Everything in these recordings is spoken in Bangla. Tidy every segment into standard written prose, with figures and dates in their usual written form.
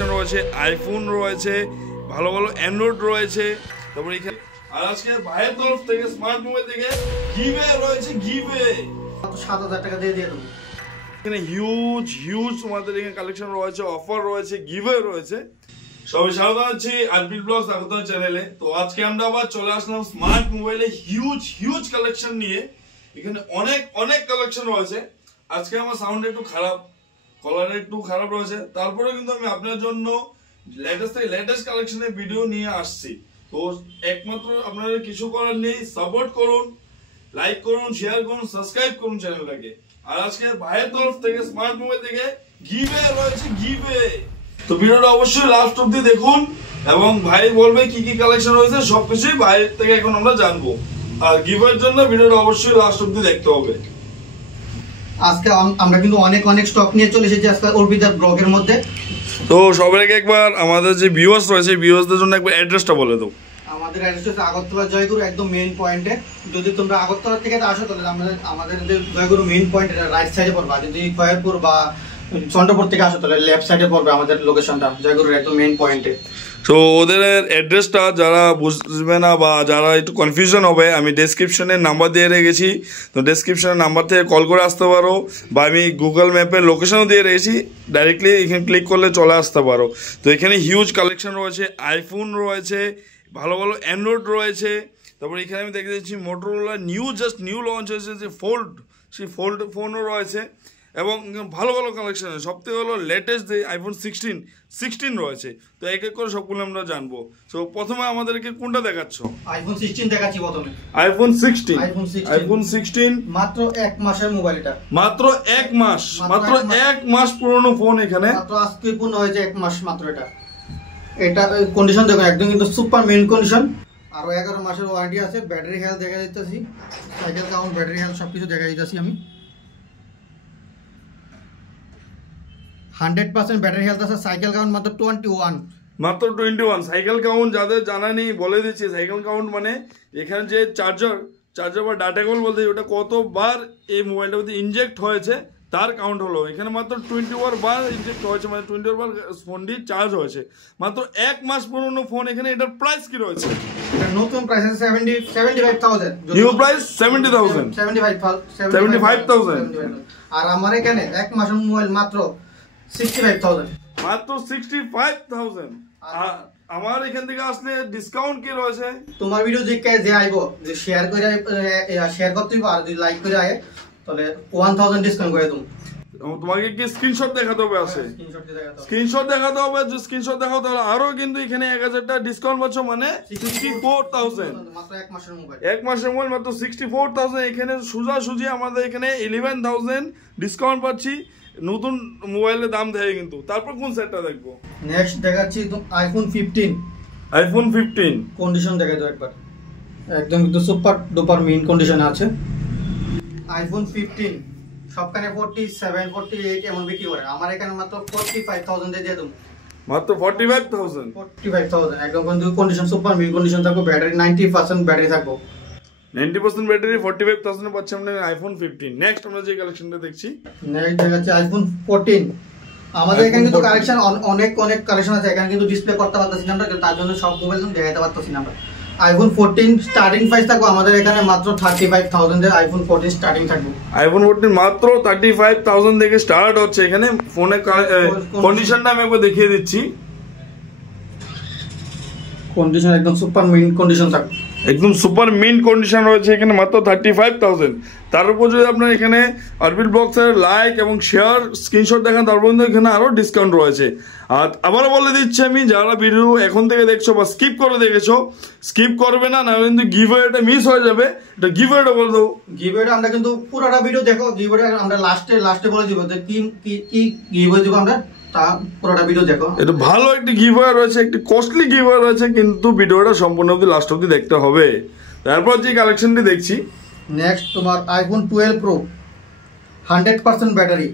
কালেকশন রয়েছে, আইফোন রয়েছে, ভালো ভালো অ্যান্ড্রয়েড রয়েছে। তারপরে এখানে আর আজকে ভাইয়ের তরফ থেকে স্মার্ট মোবাইল থেকে গিভওয়ে রয়েছে, গিভওয়ে ৭,০০০ টাকা দিয়ে দেবো। এখানে হিউজ তোমাদের এখানে কালেকশন রয়েছে, অফার রয়েছে, গিভওয়ে রয়েছে। সবাই স্বাগত জানাচ্ছি আরবিল ব্লগস আগতন চ্যানেলে। তো আজকে আমরা আবার চলে আসলাম স্মার্ট মোবাইলে হিউজ কালেকশন নিয়ে। এখানে অনেক কালেকশন রয়েছে। আজকে আমার সাউন্ড একটু খারাপ, কলার একটু খারাপ রয়েছে, তারপরে কিন্তু আমি আপনার জন্য লেটেস্ট কালেকশনের ভিডিও নিয়ে আসছি। তো একমাত্র আপনাদের কিছু করার নেই, সাপোর্ট করুন, লাইক করুন, শেয়ার করুন, সাবস্ক্রাইব করুন চ্যানেলটাকে। আর আজকে ভাইয়ের তরফ থেকে স্মার্ট মোবাইল থেকে গিভওয়ে রয়েছে, গিভওয়ে। তো ভিডিওটা অবশ্যই লাস্ট অবধি দেখুন এবং ভাই বলবে কি কি কালেকশন রয়েছে সবকিছুই ভাইয়ের থেকে এখন আমরা জানবো। আর গিভওয়ের জন্য ভিডিওটা অবশ্যই লাস্ট অবধি দেখতে হবে। আজকে আমরা কিন্তু অনেক স্টক নিয়ে চলে এসেছি আজকে অর্পিতা ব্লগের মধ্যে। তো সবাইকে একবার আমাদের যে ভিউয়ার্স রয়েছে ভিউয়ার্সদের জন্য একবার অ্যাড্রেসটা বলে দাও। আমাদের অ্যাড্রেস হচ্ছে আগরতলা জয়গুরু, একদম মেইন পয়েন্টে। যদি তোমরা আগরতলা থেকে আসো তাহলে আমাদের জয়গুরু মেইন পয়েন্ট রাইট সাইডে পড়বে। যদি খয়েরপুর বা চন্দ্রপুর থেকে আসো তাহলে লেফট সাইডে পড়বে আমাদের লোকেশনটা, জয়গুরুর একদম মেইন পয়েন্টে। তো ওদের অ্যাড্রেসটা যারা বুঝবে না বা যারা একটু কনফিউশন হবে, আমি ডেসক্রিপশনে নাম্বার দিয়ে রেখেছি। তো ডেসক্রিপশনের নাম্বার থেকে কল করে আসতে পারো, বা আমি গুগল ম্যাপের লোকেশনও দিয়ে রেখেছি, ডাইরেক্টলি এখানে ক্লিক করলে চলে আসতে পারো। তো এখানে হিউজ কালেকশন রয়েছে, আইফোন রয়েছে, ভালো অ্যান্ড্রয়েড রয়েছে। তারপরে এখানে আমি দেখতে পাচ্ছি মোটরোলা নিউ লঞ্চ হয়েছে যে সেই ফোল্ড ফোনও রয়েছে এবং ভালো কালেকশন আছে। সব থেকে হলো লেটেস্ট যে আইফোন 16 রয়েছে। তো এক করে সবগুলো আমরা জানবো। তো প্রথমে আমাদেরকে কোনটা দেখাচ্ছ? আইফোন 16 দেখাচ্ছি প্রথমে। আইফোন 16 মাত্র 1 মাসের মোবাইল। এটা মাত্র 1 মাস পুরনো ফোন। এখানে মাত্র আজকে পূর্ণ হয়েছে 1 মাস মাত্র। এটা কন্ডিশন দেখুন, একদম কিন্তু সুপার মেইন কন্ডিশন। আরো 11 মাসের ওয়ারেন্টি আছে। ব্যাটারি হেলথ দেখা দিতেছি, সাইকেল কাউন্ট, ব্যাটারি হেলথ সবকিছু দেখা দিতেছি আমি। 100% ব্যাটারি হেলথ আছে। সাইকেল কাউন্ট মাত্র 21। সাইকেল কাউন্ট যাদের জানা নেই বলে দিচ্ছি। সাইকেল কাউন্ট মানে এখানে যে চার্জার বা ডাটা কেবল বলতে ওটা কতবার এই মোবাইলটার মধ্যে ইনজেক্ট হয়েছে তার কাউন্ট হলো। এখানে মাত্র 21 বার ইনজেক্ট হয়েছে, মানে 21 বার ফোনটি চার্জ হয়েছে। মাত্র 1 মাস পুরনো ফোন। এখানে এটার প্রাইস কি রয়েছে? এটা নতুন প্রাইস আছে 75,000। New price 70,000। আর আমার এখানে 1 মাসের মোবাইল মাত্র 65,000। মাত্র 65,000। আমার এখান থেকে আসলে ডিসকাউন্ট কি রয়েছে? তোমার ভিডিও যে আইবো, যে শেয়ার করতে হইব, আর যদি লাইক করে আয় তাহলে 1000 ডিসকাউন্ট করে দেব। তোমাকে কি স্ক্রিনশট দেখাতে হবে? আছে স্ক্রিনশট দেখাতে হবে। যে স্ক্রিনশট দেখাও তাহলে আরো কিন্তু এখানে 1000 টাকা ডিসকাউন্ট পাচ্ছ, মানে 64,000 মাত্র 1 মাসের মোবাইল। 1 মাসের মোবাইল মাত্র 64,000। এখানে সোজাসুজি আমাদের এখানে 11,000 ডিসকাউন্ট পাচ্ছি নতুন মোবাইলের দাম দেখে কিন্তু। তারপর কোন সেটটা দেখবো? নেক্সট দেখাচ্ছি আইফোন 15। কন্ডিশন দেখা দাও একবার, একদম কিন্তু সুপার ডুপার মেইন কন্ডিশনে আছে। আইফোন 15 সবখানে 47, 48 এমন বিক্রি করে। আমার এখানে মাত্র 45,000 দিয়ে দেব। মাত্র 45,000। একদম কিন্তু কন্ডিশন সুপার মেইন কন্ডিশন থাকবে। ব্যাটারি 90% ব্যাটারি থাকবে। 90% ব্যাটারি 45,000 এ পাচ্ছি আমরা আইফোন 15। নেক্সট আমরা যে কালেকশনটা দেখছি, নেক্সট দেখাচ্ছি আইফোন 14। আমাদের এখানে কিন্তু কালেকশন অনেক কালেকশন আছে। এখানে কিন্তু ডিসপ্লে করতে পারতেছি না আমরা, তার জন্য সব মোবাইল দেখাতে পারতেছি না আমরা। আইফোন 14 স্টার্টিং প্রাইস থাকবে আমাদের এখানে মাত্র 35,000 এর আইফোন 14 স্টার্টিং থাকবে। আইফোন 14 মাত্র 35,000 থেকে স্টার্ট হচ্ছে। এখানে ফোনের কন্ডিশনটা আমি একবার দেখিয়ে দিচ্ছি। কন্ডিশন একদম সুপার মেইন কন্ডিশন থাকবে, একদম সুপার মিন্ট কন্ডিশন রয়েছে এখানে মাত্র 35,000। তার উপর যদি আপনার এখানে আরবিল ব্লগসের লাইক এবং শেয়ার স্ক্রিনশট দেখান তারপর কিন্তু এখানে আরো ডিসকাউন্ট রয়েছে। আর আবারও বলে দিচ্ছি আমি, যারা ভিডিও এখন থেকে দেখছো বা স্কিপ করে দেখেছো, স্কিপ করবে না, না কিন্তু গিভওয়েটা মিস হয়ে যাবে। এটা গিভওয়েটা বলে দেবো। গিভওয়েটা আমরা কিন্তু পুরোটা ভিডিও দেখো, গিভওয়েটা আমরা লাস্টে বলে দিব যে কি গিভওয়ে দিব আমরা, তা পুরোটা ভিডিও দেখো। এটা ভালো একটি গিভওয়ে রয়েছে, একটি কস্টলি গিভওয়ে রয়েছে, কিন্তু ভিডিওটা সম্পূর্ণ অবধি লাস্ট অবধি দেখতে হবে। তারপর যে কালেকশনটি দেখছি, নেক্সট তোমার iPhone 12 pro 100% battery,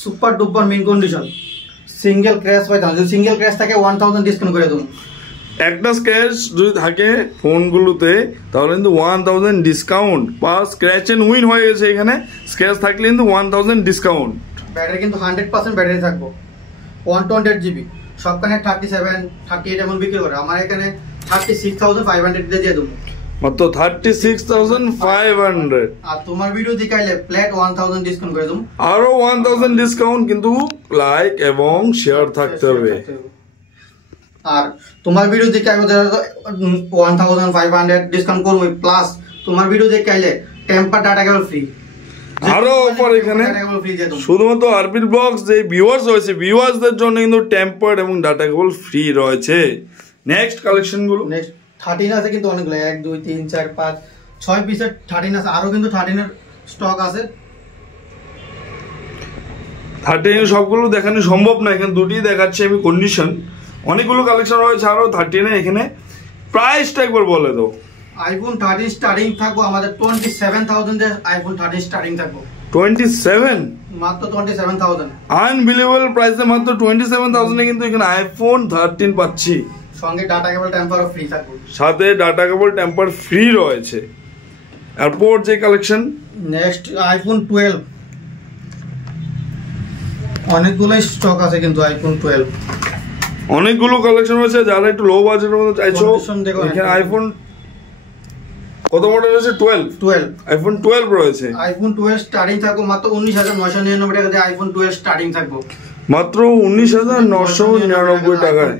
super duper main condition, single crash পাইতাম। যদি সিঙ্গেল ক্র্যাশ থাকে 1000 ডিসকাউন্ট করে দেবো। একটা স্ক্র্যাচ যদি থাকে ফোনগুলোতে তাহলে কিন্তু 1000 ডিসকাউন্ট, বা স্ক্র্যাচ এন্ড উইন হয়ে গেছে। এখানে স্ক্র্যাচ থাকলে কিন্তু 1000 ডিসকাউন্ট। ব্যাটারি কিন্তু 100% ব্যাটারি থাকবো। 128 GB সবখানে 37 38 এমন বিক্রি করে, আমার এখানে 36,500 দিয়ে দেবো মাত্র 36,500। আর তোমার ভিডিও দেখাইলে ফ্ল্যাট 1000 ডিসকাউন্ট করে দেবো, আরো 1000 ডিসকাউন্ট, কিন্তু লাইক এবং শেয়ার থাকতে হবে। আর তোমার ভিডিও দেখাইলে 1500 ডিসকাউন্ট করবো, প্লাস তোমার ভিডিও দেখাইলে টেম্পার ডাটা কেবল ফ্রি। আরো অফার এখানে শুধুমাত্র আরবিএল ব্লগস যে ভিউয়ার্স রয়েছে, ভিউয়ার্সদের জন্য কিন্তু টেম্পার এবং ডাটা কেবল ফ্রি রয়েছে। নেক্সট কালেকশন গুলো, নেক্সট 13 আছে কিন্তু অনেকগুলো, 1 2 3 4 5 6 পিসের 13 আছে, আরো কিন্তু 13 এর স্টক আছে। 13 সবগুলো দেখানো সম্ভব না, এখানে দুটি দেখাচ্ছি আমি কন্ডিশন, অনেকগুলো কালেকশন রয়েছে আরো 13 এখানে। প্রাইসটা একবার বলে দাও। আইফোন 13 স্টার্টিং থাকবো আমাদের 27,000 এর আইফোন 13 স্টার্টিং থাকবো। 27 মাত্র 27,000 আনবিলিভেবল প্রাইসে মাত্র 27,000 এ কিন্তু এখানে আইফোন 13 পাচ্ছি, সঙ্গে ডাটা কেবল টেম্পারও ফ্রি থাকবে, সাথে ডাটা কেবল টেম্পার ফ্রি রয়েছে। এরপর যে কালেকশন নেক্সট আইফোন 12, অনেকগুলো স্টক আছে কিন্তু আইফোন 12 অনেকগুলো কালেকশন রয়েছে। যারা একটু লো বাজেটের মধ্যে চাইছো, এখানে আইফোন কত মডেল রয়েছে? 12 আইফোন 12 রয়েছে। আইফোন 12 স্টার্টিং থাকবো মাত্র 19,999 টাকা দিয়ে, আইফোন 12 স্টার্টিং থাকবো মাত্র 19,999 টাকায়।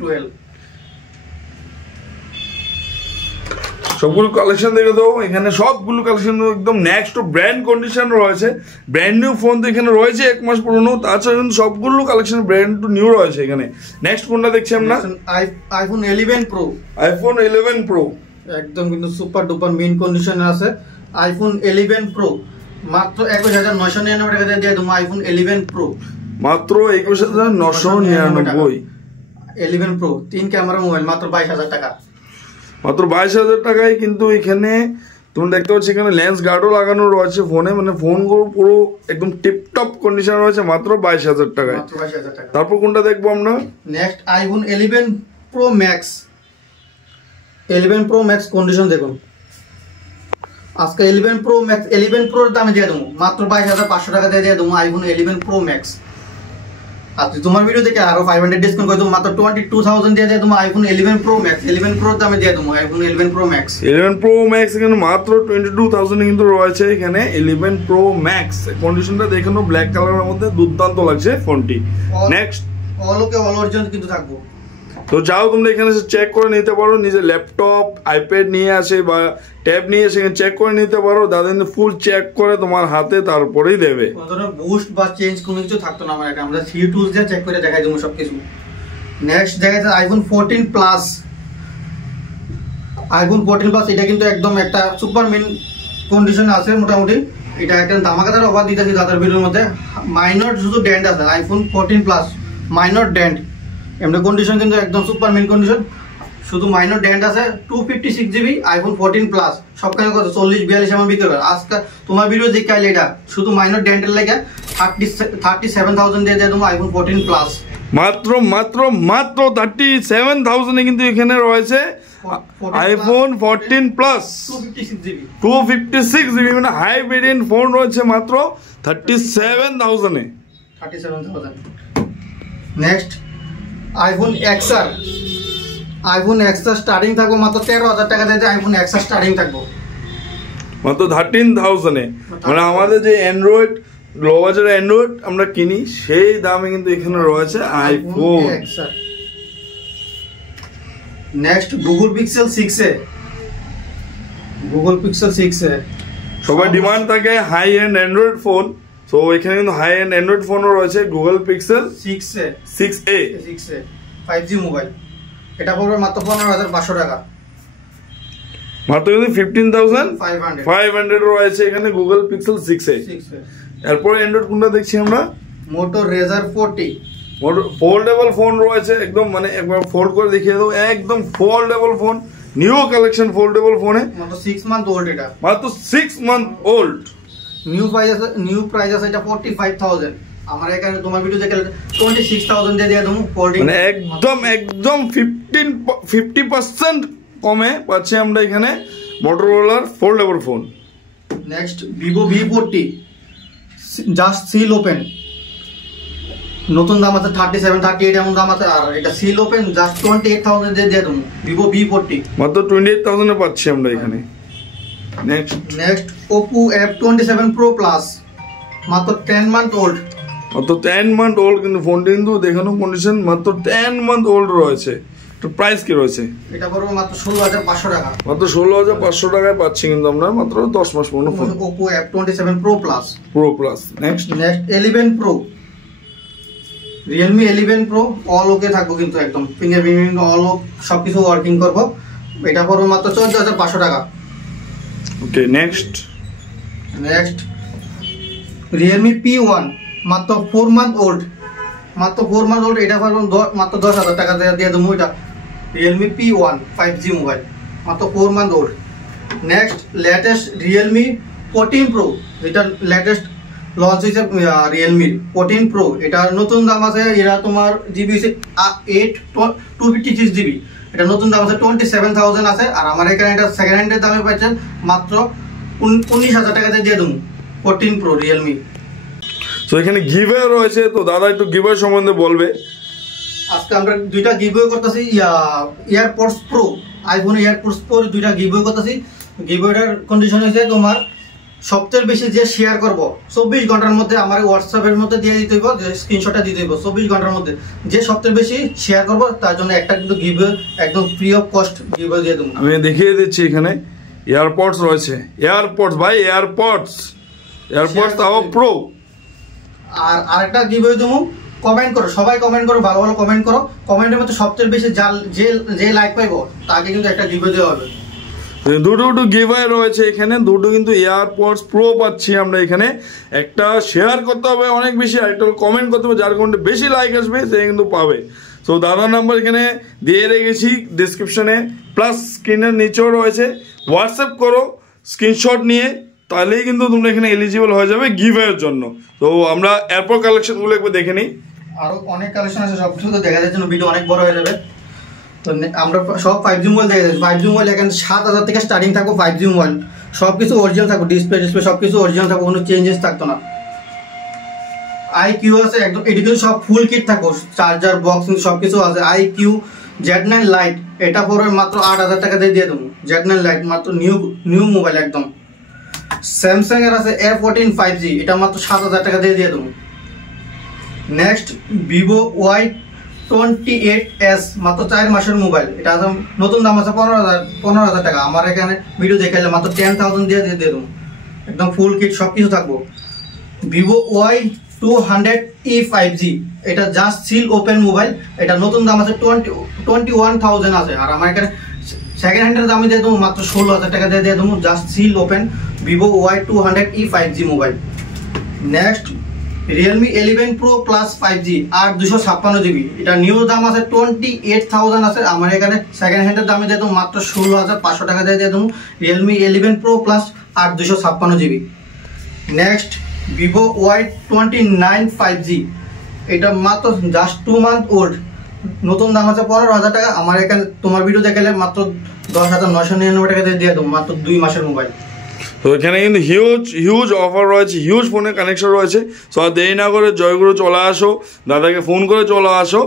সবগুলো কালেকশন দেখে দাও, এখানে সবগুলো কালেকশন একদম নেক্সট ব্র্যান্ড কন্ডিশন রয়েছে। ব্র্যান্ড নিউ ফোন তো এখানে রয়েছে 1 মাস পুরনো, তাছাড়া কিন্তু সবগুলো কালেকশন ব্র্যান্ড টু নিউ রয়েছে এখানে। নেক্সট কোনটা দেখছি আমরা? IPhone 11 pro. আইফোন 11 প্রো একদম কিন্তু সুপার ডুপার মিন কন্ডিশনে আছে। আইফোন 11 প্রো মাত্র 21,999 টাকা দিয়ে দেবো। আইফোন 11 প্রো মাত্র 21,999। 11 প্রো 3 ক্যামেরা মোবাইল মাত্র 22,000 টাকা, মাত্র 22,000 টাকায়। কিন্তু এখানে তুমি দেখতে পাচ্ছ এখানে লেন্স গার্ডও লাগানো রয়েছে ফোনে, মানে ফোনগুলো পুরো একদম টিপটপ কন্ডিশন রয়েছে মাত্র 22,000 টাকায়। তারপর কোনটা দেখবো আমরা? Next iPhone 11 pro max. 11 pro max condition দেখুন, আজকে 11 প্রো ম্যাক্স 11 প্রোর দামে দিয়ে দেবো মাত্র 22,500 টাকা দিয়ে দেবো আইফোন 11 প্রো ম্যাক্স। আর তোমার ভিডিও দেখে আরো 500 ডিসকাউন্ট করে দেবো, মাত্র 22,000 দিয়ে দেবো আইফোন 11 প্রো ম্যাক্স। 11 প্রোর দামে দিয়ে দেবো iPhone 11 pro max. 11 pro max এখানে মাত্র 22,000 কিন্তু রয়েছে এখানে 11 প্রো ম্যাক্স। কন্ডিশনটা দেখে নাও, ব্ল্যাক কালারের মধ্যে দুর্দান্ত লাগছে ফোনটি। নেক্সট অল অরিজিনাল কিন্তু থাকবো। তো যাও তোমরা এখানে চেক করে নিতে পারো, নিজের ল্যাপটপ আইপ্যাড নিয়ে আসে বা ট্যাব নিয়ে এসে চেক করে নিতে পারো। দাদা ফুল চেক করে তোমার হাতে তারপরেই দেবে। কোনো ধরনের বুস্ট বা চেঞ্জ কোনো কিছু থাকতো না, আমরা সি টুলস দিয়ে চেক করে দেখাই দেবো সবকিছু। নেক্সট দেখা যাচ্ছে আইফোন 14 প্লাস। আইফোন 14 প্লাস এটা কিন্তু একদম একটা সুপার মিন কন্ডিশন আছে মোটামুটি। এটা একটা ধামাকাদার অফার দিতেছি দাদার ভিডিওর মধ্যে। মাইনর শুধু ডেন্ট আছে আইফোন 14 প্লাস, মাইনর ডেন্ট। এমনি কন্ডিশন কিন্তু একদম সুপার মিন কন্ডিশন, শুধু মাইনর ডেন্ট আছে। 256 জিবি আইফোন 14 প্লাস, সবখানে কত 40-42 এমন বিক্রি করে। আজকে তোমার ভিডিও দেখাইলে এটা শুধু মাইনর ডেন্টের লেগে 37,000 দিয়ে দেবো আইফোন 14 প্লাস। মাত্র মাত্র মাত্র 37,000 এ কিন্তু এখানে রয়েছে আইফোন 14 প্লাস 256 জিবি, মানে হাই ভেরিয়েন্ট ফোন রয়েছে মাত্র 37,000 এ। Next iPhone XR. IPhone XR starting থাকবো মাত্র 13,000 টাকা দিয়ে আইফোন এক্সআর স্টার্টিং থাকবো মাত্র 13,000 এ। মানে আমাদের যে অ্যান্ড্রয়েড লো বাজারে অ্যান্ড্রয়েড আমরা কিনি সেই দামে কিন্তু এখানে রয়েছে iPhone XR. Next Google pixel 6 এ। গুগল পিক্সেল 6 এ সবাই ডিমান্ড থাকে হাই এন্ড অ্যান্ড্রয়েড ফোন, তো এখানে কিন্তু হাই এন্ড অ্যান্ড্রয়েড ফোনও রয়েছে Google pixel 6a 5G mobile. এটা পড়বে মাত্র 15,500 টাকা, মাত্র কিন্তু 15,500 রয়েছে এখানে গুগল পিক্সেল 6a। এরপর অ্যান্ড্রয়েড কোনটা দেখছি আমরা? মোটো রেজার 40। ফোল্ডেবল ফোন রয়েছে একদম, মানে একবার ফোল্ড করে দেখিয়ে দাও, একদম foldable phone, new collection foldable ফোনে মাত্র 6 মান্থ ওল্ড। এটা মাত্র 6 মান্থ ওল্ড। নিউ প্রাইস আছে এটা 45,000। আমার এখানে তোমার ভিডিও দেখে 26,000 দিয়ে দেবো ফোল্ডিং, মানে একদম 50% কমে পাচ্ছি আমরা এখানে মোটরোলার foldable phone. Next Vivo V40 just seal open. নতুন দাম আছে 37 38 এমন দাম আছে। আর এটা সিল ওপেন জাস্ট 28000 দিয়ে দিয়ে দেবো Vivo V40 মাত্র 28000 এ পাচ্ছি আমরা এখানে। Next Oppo F27 Pro Plus মাত্র 10 মান্থ ওল্ড, মাত্র 10 মান্থ ওল্ড, কিন্তু ফোনটি কিন্তু দেখানো কন্ডিশন মাত্র 10 মান্থ ওল্ড রয়েছে। তো প্রাইস কি রয়েছে? এটা পড়বে মাত্র 16500 টাকা। মাত্র 16500 টাকায় পাচ্ছি কিন্তু আমরা মাত্র 10 মাস পুরনো phone Oppo F27 Pro Plus। Next 11 Pro, Realme 11 Pro all ওকে থাকবো কিন্তু একদম ফিঙ্গারপ্রিন্ট অল সবকিছু ওয়ার্কিং করব। এটা পড়বে মাত্র 14500 টাকা। ওকে নেক্সট Realme P1 মাত্র 4 মান্থ ওল্ড, এটা পড়বে মাত্র 10000 টাকা দিয়ে দেবো। এটা Realme P1 5G মোবাইল মাত্র 4 month old. Next latest Realme 14 Pro, এটা লেটেস্ট লঞ্চ হয়েছে Realme 14 Pro। এটা নতুন দাম আছে, এটা তোমার জিবি 256 জিবি, এটা নতুন দাম আছে 27000 আছে। আর আমার এখানে এটা সেকেন্ড হ্যান্ডের দামে পাচ্ছেন মাত্র 19000 টাকা দিয়ে দেবো 14 Pro Realme। তো এখানে গিভওয়ে রয়েছে, তো দাদা একটু গিভওয়ে সম্বন্ধে বলবে। আজকে আমরা দুইটা গিভওয়ে করতেছি, AirPods pro, iPhone AirPods pro দুইটা গিভওয়ে করতেছি। গিভওয়েটার কন্ডিশন হয়েছে তোমার সবচেয়ে বেশি যে শেয়ার করব 24 ঘন্টার মধ্যে আমার হোয়াটসঅ্যাপের মধ্যে দিয়ে দিতে হইব, যে স্ক্রিনশটটা দিতে হইব 24 ঘন্টার মধ্যে যে সবচেয়ে বেশি শেয়ার করব তার জন্য একটা কিন্তু গিভওয়ে একদম ফ্রি অফ কস্ট গিভওয়ে দিয়ে দেবো। আমি দেখিয়ে দিচ্ছি এখানে এয়ারপডস রয়েছে, এয়ারপডস ভাই, এয়ারপডস তাও প্রো। আর আরেকটা গিভওয়ে দেবো, কমেন্ট করো, সবাই কমেন্ট করো, ভালো ভালো কমেন্ট করো। কমেন্টের মধ্যে সবচেয়ে বেশি যে লাইক পাইবো তাকে কিন্তু একটা গিভওয়ে দেওয়া হবে। দুটো গিভওয়ে রয়েছে এখানে, দুটো কিন্তু এয়ারপডস প্রো পাচ্ছি আমরা এখানে। একটা শেয়ার করতে হবে অনেক বেশি, আর একটা কমেন্ট করতে হবে, যার কমেন্টে বেশি লাইক আসবে সে কিন্তু পাবে। সো দাদার নাম্বার এখানে দিয়ে রেখেছি ডিসক্রিপশনে, প্লাস স্ক্রিনের নিচেও রয়েছে। হোয়াটসঅ্যাপ করো স্ক্রিনশট নিয়ে, তাহলেই কিন্তু তোমরা এখানে এলিজিবল হয়ে যাবে গিভওয়ের জন্য। তো আমরা এরপর কালেকশনগুলো একবার দেখে নিই। আরো অনেক কালেকশন আছে, সব কিছু তো দেখা যাচ্ছে না, ভিডিও অনেক বড় হয়ে যাবে। তো আমরা সব 5G মোবাইল দেখা যাচ্ছে। 5G মোবাইল এখানে 7000 থেকে স্টার্টিং থাকবো 5G মোবাইল, সবকিছু অরিজিনাল থাকবো, ডিসপ্লে সবকিছু অরিজিনাল থাকবো, কোনো চেঞ্জেস থাকতো না। IQ আছে একদম, এটি কিন্তু সব ফুল কিট থাকবো, চার্জার বক্স সবকিছু আছে। IQ Z9 লাইট, এটা পড়বে মাত্র 8000 টাকা দিয়ে দেবো। Z9 লাইট মাত্র নিউ মোবাইল একদম। স্যামসাং এর আছে A14 5G, এটা মাত্র 7000 টাকা দিয়ে দেবো। নেক্সট Vivo Y28s মাত্র 4 মাসের মোবাইল, এটা নতুন দাম আছে 15000 টাকা। আমার এখানে ভিডিও দেখাইলে মাত্র 10000 দিয়ে দেবো, একদম ফুল কিট সবকিছু থাকবো। Vivo Y200e 5G, এটা জাস্ট সিল ওপেন মোবাইল, এটা নতুন দাম আছে 21000 আছে। আর আমার এখানে সেকেন্ড হ্যান্ডের দামে দিয়ে দেবো মাত্র 16000 টাকা দিয়ে দেবো, just seal open Vivo Y200e 5G mobile. Next Realme 11 Pro Plus 5G আর 256 GB, এটা নিউ দাম আছে 28000 আছে। আমার এখানে সেকেন্ড হ্যান্ডের দামে দিয়ে দেবো মাত্র 16500 টাকা দিয়ে দেবো Realme 11 Pro Plus আর 256 GB। Next Vivo Y29 5G, এটা মাত্র জাস্ট 2 মান্থ ওল্ড, নতুন দাম আছে 15000 টাকা। আমার এখানে তোমার ভিডিও দেখালে মাত্র 10999 টাকা দিয়ে দেবো, মাত্র 2 মাসের মোবাইল। তো এখানে কিন্তু হিউজ অফার রয়েছে, হিউজ ফোনের কানেকশন রয়েছে। সো আর দেরি না করে জয়গুরু চলে আসো, দাদাকে ফোন করে চলে আসো।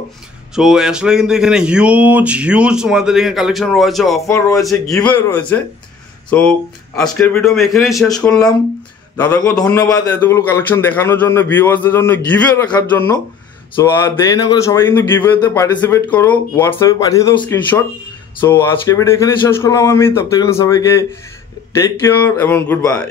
সো আসলে কিন্তু এখানে হিউজ তোমাদের এখানে কালেকশন রয়েছে, অফার রয়েছে, গিভওয়ে রয়েছে। সো আজকের ভিডিও আমি এখানেই শেষ করলাম। দাদাকেও ধন্যবাদ এতগুলো কালেকশন দেখানোর জন্য, ভিউয়ার্সদের জন্য গিভওয়ে রাখার জন্য। সো আর দেরি না করে সবাই কিন্তু গিভওয়েতে পার্টিসিপেট করো, হোয়াটসঅ্যাপে পাঠিয়ে দাও স্ক্রিনশট। সো আজকের ভিডিও এখানেই শেষ করলাম আমি। তব থেকে সবাইকে টেক কেয়ার এবং গুড বাই।